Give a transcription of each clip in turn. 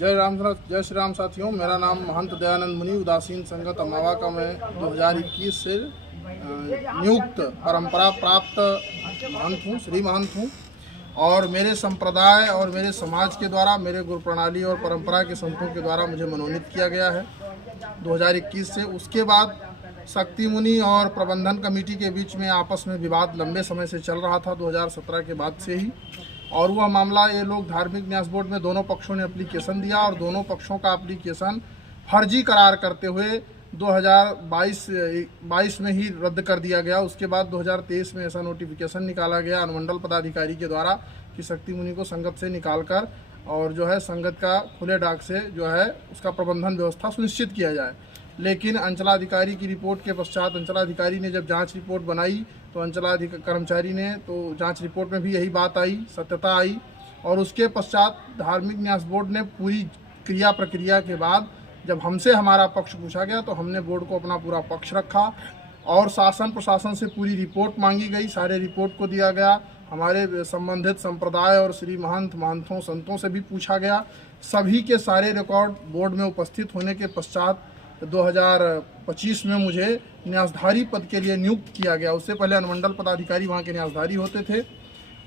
जय श्री राम साथियों। मेरा नाम महंत दयानंद मुनि उदासीन संगत अमावा का मैं 2021 से नियुक्त परंपरा प्राप्त महंत हूँ, श्री महंत हूँ। और मेरे संप्रदाय और मेरे समाज के द्वारा, मेरे गुरु प्रणाली और परंपरा के संतों के द्वारा मुझे मनोनीत किया गया है 2021 से। उसके बाद शक्ति मुनि और प्रबंधन कमेटी के बीच में आपस में विवाद लंबे समय से चल रहा था, 2017 के बाद से ही। और वह मामला, ये लोग धार्मिक न्यास बोर्ड में दोनों पक्षों ने एप्लीकेशन दिया और दोनों पक्षों का एप्लीकेशन फर्जी करार करते हुए 2022 में ही रद्द कर दिया गया। उसके बाद 2023 में ऐसा नोटिफिकेशन निकाला गया अनुमंडल पदाधिकारी के द्वारा कि शक्ति मुनि को संगत से निकालकर और जो है संगत का खुले डाक से जो है उसका प्रबंधन व्यवस्था सुनिश्चित किया जाए। लेकिन अंचलाधिकारी की रिपोर्ट के पश्चात अंचलाधिकारी ने जब जांच रिपोर्ट बनाई तो अंचलाधिकारी कर्मचारी ने तो जांच रिपोर्ट में भी यही बात आई, सत्यता आई। और उसके पश्चात धार्मिक न्यास बोर्ड ने पूरी क्रिया प्रक्रिया के बाद जब हमसे हमारा पक्ष पूछा गया तो हमने बोर्ड को अपना पूरा पक्ष रखा और शासन प्रशासन से पूरी रिपोर्ट मांगी गई। सारे रिपोर्ट को दिया गया, हमारे संबंधित संप्रदाय और श्री महंतों संतों से भी पूछा गया। सभी के सारे रिकॉर्ड बोर्ड में उपस्थित होने के पश्चात 2025 में मुझे न्यासधारी पद के लिए नियुक्त किया गया। उससे पहले अनुमंडल पदाधिकारी वहाँ के न्यासधारी होते थे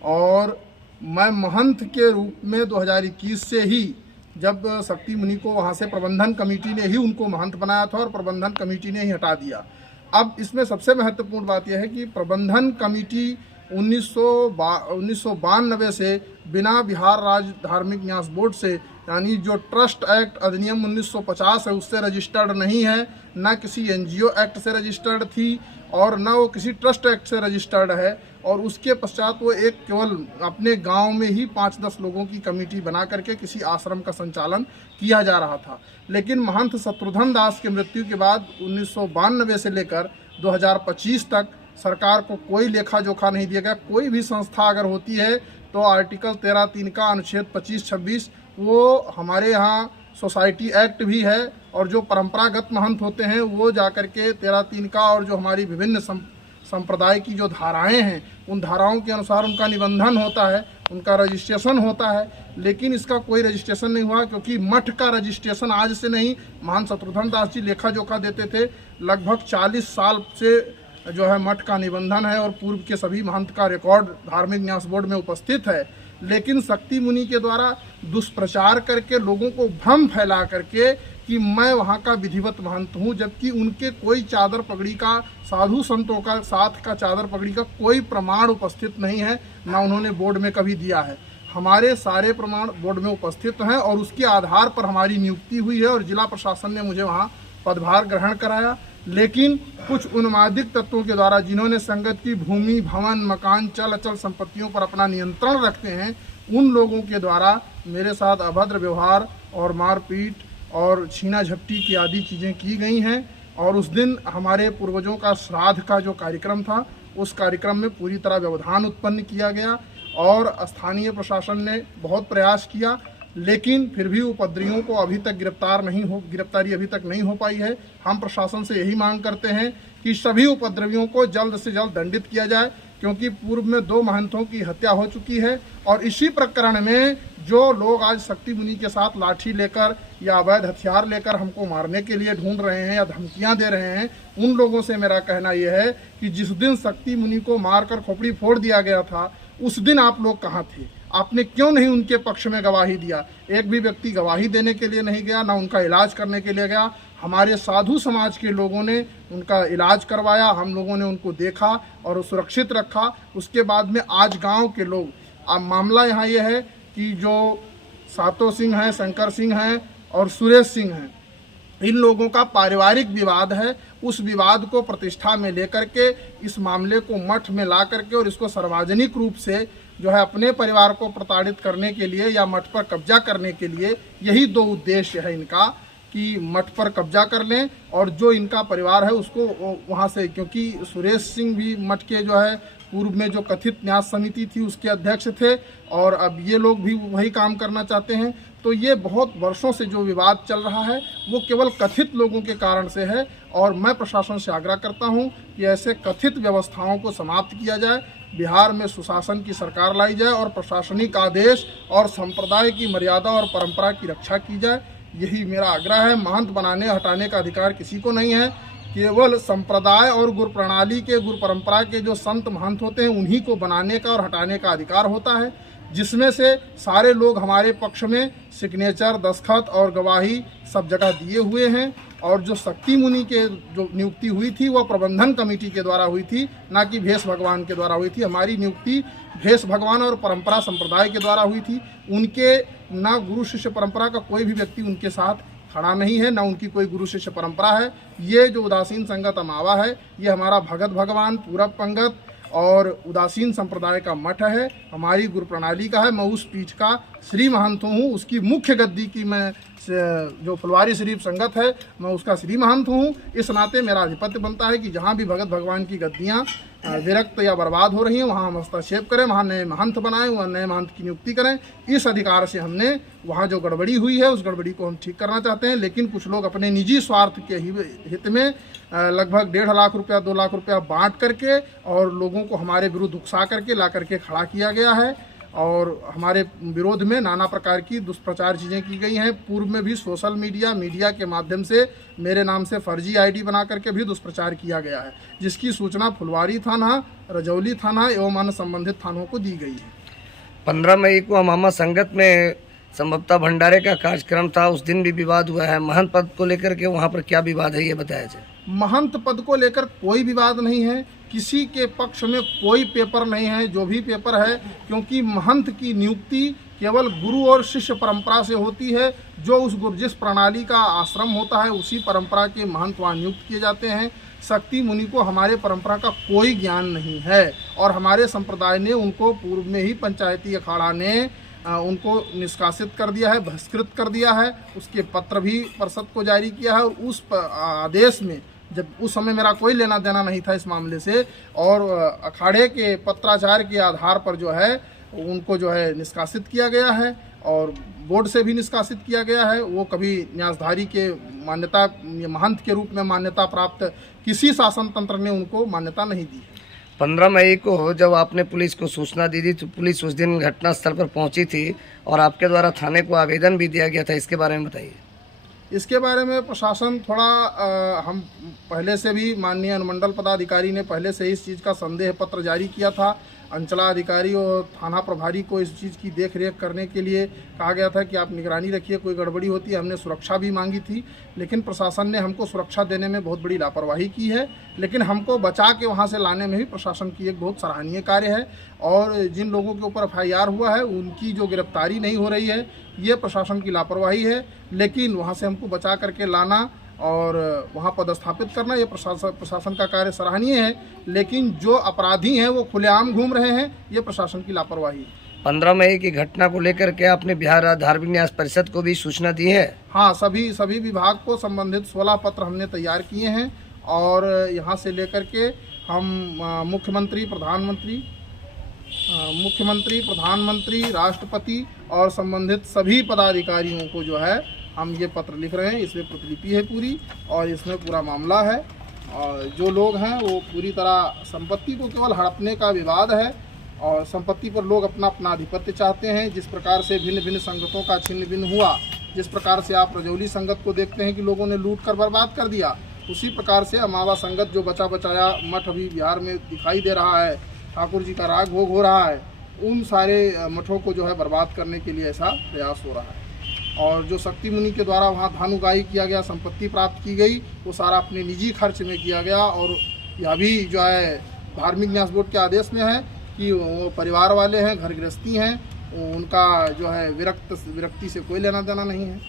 और मैं महंत के रूप में 2021 से ही, जब शक्ति मुनि को वहाँ से प्रबंधन कमेटी ने ही उनको महंत बनाया था और प्रबंधन कमेटी ने ही हटा दिया। अब इसमें सबसे महत्वपूर्ण बात यह है कि प्रबंधन कमेटी 1992 से बिना बिहार राज्य धार्मिक न्यास बोर्ड से, यानी जो ट्रस्ट एक्ट अधिनियम 1950 है उससे रजिस्टर्ड नहीं है, न किसी एनजीओ एक्ट से रजिस्टर्ड थी और न वो किसी ट्रस्ट एक्ट से रजिस्टर्ड है। और उसके पश्चात वो एक केवल अपने गांव में ही 5-10 लोगों की कमेटी बना करके किसी आश्रम का संचालन किया जा रहा था। लेकिन महंत शत्रुघ्न दास की मृत्यु के बाद 1992 से लेकर 2025 तक सरकार को कोई लेखा जोखा नहीं दिया गया। कोई भी संस्था अगर होती है तो आर्टिकल 13(3) का अनुच्छेद 25-26 वो हमारे यहाँ सोसाइटी एक्ट भी है और जो परंपरागत महंत होते हैं वो जाकर के 13(3) का और जो हमारी विभिन्न संप्रदाय की जो धाराएं हैं उन धाराओं के अनुसार उनका निबंधन होता है, उनका रजिस्ट्रेशन होता है। लेकिन इसका कोई रजिस्ट्रेशन नहीं हुआ क्योंकि मठ का रजिस्ट्रेशन आज से नहीं, महंत शत्रुघ्न दास जी लेखा जोखा देते थे। लगभग 40 साल से जो है मठ का निबंधन है और पूर्व के सभी महंत का रिकॉर्ड धार्मिक न्यास बोर्ड में उपस्थित है। लेकिन शक्ति मुनि के द्वारा दुष्प्रचार करके लोगों को भ्रम फैला करके कि मैं वहाँ का विधिवत महंत हूँ, जबकि उनके कोई चादर पगड़ी का, साधु संतों का साथ का चादर पगड़ी का कोई प्रमाण उपस्थित नहीं है, ना उन्होंने बोर्ड में कभी दिया है। हमारे सारे प्रमाण बोर्ड में उपस्थित हैं और उसके आधार पर हमारी नियुक्ति हुई है और जिला प्रशासन ने मुझे वहाँ पदभार ग्रहण कराया। लेकिन कुछ उन्मादिक तत्वों के द्वारा, जिन्होंने संगत की भूमि, भवन, मकान, चल अचल संपत्तियों पर अपना नियंत्रण रखते हैं, उन लोगों के द्वारा मेरे साथ अभद्र व्यवहार और मारपीट और छीना झपटी की आदि चीज़ें की गई हैं। और उस दिन हमारे पूर्वजों का श्राद्ध का जो कार्यक्रम था उस कार्यक्रम में पूरी तरह व्यवधान उत्पन्न किया गया और स्थानीय प्रशासन ने बहुत प्रयास किया, लेकिन फिर भी उपद्रवियों को अभी तक गिरफ्तारी अभी तक नहीं हो पाई है। हम प्रशासन से यही मांग करते हैं कि सभी उपद्रवियों को जल्द से जल्द दंडित किया जाए, क्योंकि पूर्व में 2 महंतों की हत्या हो चुकी है। और इसी प्रकरण में जो लोग आज शक्ति मुनि के साथ लाठी लेकर या अवैध हथियार लेकर हमको मारने के लिए ढूंढ रहे हैं या धमकियां दे रहे हैं, उन लोगों से मेरा कहना यह है कि जिस दिन शक्ति मुनि को मारकर खोपड़ी फोड़ दिया गया था उस दिन आप लोग कहाँ थे? आपने क्यों नहीं उनके पक्ष में गवाही दिया? एक भी व्यक्ति गवाही देने के लिए नहीं गया, ना उनका इलाज करने के लिए गया। हमारे साधु समाज के लोगों ने उनका इलाज करवाया, हम लोगों ने उनको देखा और सुरक्षित रखा। उसके बाद में आज गांव के लोग, अब मामला यहाँ ये है कि जो सातो सिंह हैं, शंकर सिंह हैं और सुरेश सिंह हैं, इन लोगों का पारिवारिक विवाद है। उस विवाद को प्रतिष्ठा में लेकर के इस मामले को मठ में ला करके और इसको सार्वजनिक रूप से जो है अपने परिवार को प्रताड़ित करने के लिए या मठ पर कब्जा करने के लिए, यही 2 उद्देश्य है इनका कि मठ पर कब्जा कर लें और जो इनका परिवार है उसको वहाँ से, क्योंकि सुरेश सिंह भी मठ के जो है पूर्व में जो कथित न्यास समिति थी उसके अध्यक्ष थे और अब ये लोग भी वही काम करना चाहते हैं। तो ये बहुत वर्षों से जो विवाद चल रहा है वो केवल कथित लोगों के कारण से है और मैं प्रशासन से आग्रह करता हूं कि ऐसे कथित व्यवस्थाओं को समाप्त किया जाए। बिहार में सुशासन की सरकार लाई जाए और प्रशासनिक आदेश और संप्रदाय की मर्यादा और परंपरा की रक्षा की जाए। यही मेरा आग्रह है। महंत बनाने हटाने का अधिकार किसी को नहीं है। केवल संप्रदाय और गुरु प्रणाली के, गुरु परंपरा के जो संत महंत होते हैं उन्हीं को बनाने का और हटाने का अधिकार होता है, जिसमें से सारे लोग हमारे पक्ष में सिग्नेचर, दस्तखत और गवाही सब जगह दिए हुए हैं। और जो शक्ति मुनि के जो नियुक्ति हुई थी वह प्रबंधन कमेटी के द्वारा हुई थी, ना कि भेष भगवान के द्वारा हुई थी। हमारी नियुक्ति भेष भगवान और परंपरा संप्रदाय के द्वारा हुई थी। उनके ना गुरु शिष्य परंपरा का कोई भी व्यक्ति उनके साथ खड़ा नहीं है, ना उनकी कोई गुरु शिष्य परंपरा है। ये जो उदासीन संगत अमावा है, ये हमारा भगत भगवान पूरब पंगत और उदासीन संप्रदाय का मठ है, हमारी गुरु प्रणाली का है। मैं उस पीठ का श्री महंत हूँ, उसकी मुख्य गद्दी की मैं जो फुलवारी शरीफ संगत है मैं उसका श्री महंत हूँ। इस नाते मेरा आधिपत्य बनता है कि जहाँ भी भगत भगवान की गद्दियाँ विरक्त या बर्बाद हो रही हैं वहाँ हम हस्तक्षेप करें, वहाँ नए महंत बनाएं, वहाँ नए महंत की नियुक्ति करें। इस अधिकार से हमने वहाँ जो गड़बड़ी हुई है उस गड़बड़ी को हम ठीक करना चाहते हैं। लेकिन कुछ लोग अपने निजी स्वार्थ के हित में लगभग 1.5 लाख रुपया 2 लाख रुपया बांट करके और लोगों को हमारे विरुद्ध उकसा करके ला करके खड़ा किया गया है और हमारे विरोध में नाना प्रकार की दुष्प्रचार चीज़ें की गई हैं। पूर्व में भी सोशल मीडिया के माध्यम से मेरे नाम से फर्जी आईडी बना करके भी दुष्प्रचार किया गया है, जिसकी सूचना फुलवारी थाना, रजौली थाना एवं अन्य संबंधित थानों को दी गई है। 15 मई को अमामा संगत में संभवतः भंडारे का कार्यक्रम था, उस दिन भी विवाद हुआ है। महंत पद को लेकर के वहाँ पर क्या विवाद है, ये बताया जाए। महंत पद को लेकर कोई विवाद नहीं है, किसी के पक्ष में कोई पेपर नहीं है। जो भी पेपर है, क्योंकि महंत की नियुक्ति केवल गुरु और शिष्य परंपरा से होती है। जो उस गुरु जिस प्रणाली का आश्रम होता है उसी परंपरा के महंत वहाँ नियुक्त किए जाते हैं। शक्ति मुनि को हमारे परंपरा का कोई ज्ञान नहीं है और हमारे संप्रदाय ने उनको पूर्व में ही पंचायती अखाड़ा ने उनको निष्कासित कर दिया है, बहिष्कृत कर दिया है। उसके पत्र भी परिषद को जारी किया है और उस आदेश में जब उस समय मेरा कोई लेना देना नहीं था इस मामले से और अखाड़े के पत्राचार के आधार पर जो है उनको जो है निष्कासित किया गया है और बोर्ड से भी निष्कासित किया गया है। वो कभी न्यासधारी के मान्यता महंत के रूप में मान्यता प्राप्त किसी शासन तंत्र ने उनको मान्यता नहीं दी। 15 मई को जब आपने पुलिस को सूचना दी थी तो पुलिस उस दिन घटनास्थल पर पहुंची थी और आपके द्वारा थाने को आवेदन भी दिया गया था, इसके बारे में बताइए। इसके बारे में प्रशासन थोड़ा हम पहले से भी माननीय अनुमंडल पदाधिकारी ने पहले से इस चीज़ का संदेह पत्र जारी किया था। अंचलाधिकारी और थाना प्रभारी को इस चीज़ की देख रेख करने के लिए कहा गया था कि आप निगरानी रखिए, कोई गड़बड़ी होती है। हमने सुरक्षा भी मांगी थी, लेकिन प्रशासन ने हमको सुरक्षा देने में बहुत बड़ी लापरवाही की है। लेकिन हमको बचा के वहाँ से लाने में भी प्रशासन की एक बहुत सराहनीय कार्य है और जिन लोगों के ऊपर FIR हुआ है उनकी जो गिरफ्तारी नहीं हो रही है, ये प्रशासन की लापरवाही है। लेकिन वहाँ से हमको बचा करके लाना और वहाँ पदस्थापित करना, ये प्रशासन का कार्य सराहनीय है। लेकिन जो अपराधी हैं वो खुलेआम घूम रहे हैं, ये प्रशासन की लापरवाही है। 15 मई की घटना को लेकर के आपने बिहार धार्मिक न्यास परिषद को भी सूचना दी है? हाँ, सभी विभाग को संबंधित 16 पत्र हमने तैयार किए हैं और यहाँ से लेकर के हम मुख्यमंत्री, प्रधानमंत्री, राष्ट्रपति और संबंधित सभी पदाधिकारियों को जो है हम ये पत्र लिख रहे हैं। इसमें प्रतिलिपि है पूरी और इसमें पूरा मामला है। और जो लोग हैं वो पूरी तरह संपत्ति को केवल हड़पने का विवाद है और संपत्ति पर लोग अपना आधिपत्य चाहते हैं। जिस प्रकार से भिन्न भिन्न संगतों का छिन्न भिन्न हुआ, जिस प्रकार से आप रजौली संगत को देखते हैं कि लोगों ने लूट कर बर्बाद कर दिया, उसी प्रकार से अमावा संगत जो बचा बचाया मठ अभी बिहार में दिखाई दे रहा है, ठाकुर जी का राग भोग हो रहा है, उन सारे मठों को जो है बर्बाद करने के लिए ऐसा प्रयास हो रहा है। और जो शक्ति मुनि के द्वारा वहाँ धान उगाई किया गया, संपत्ति प्राप्त की गई, वो सारा अपने निजी खर्च में किया गया। और यह भी जो है धार्मिक न्यास बोर्ड के आदेश में है कि वो परिवार वाले हैं, घर गृहस्थी हैं, उनका जो है विरक्ति से कोई लेना देना नहीं है।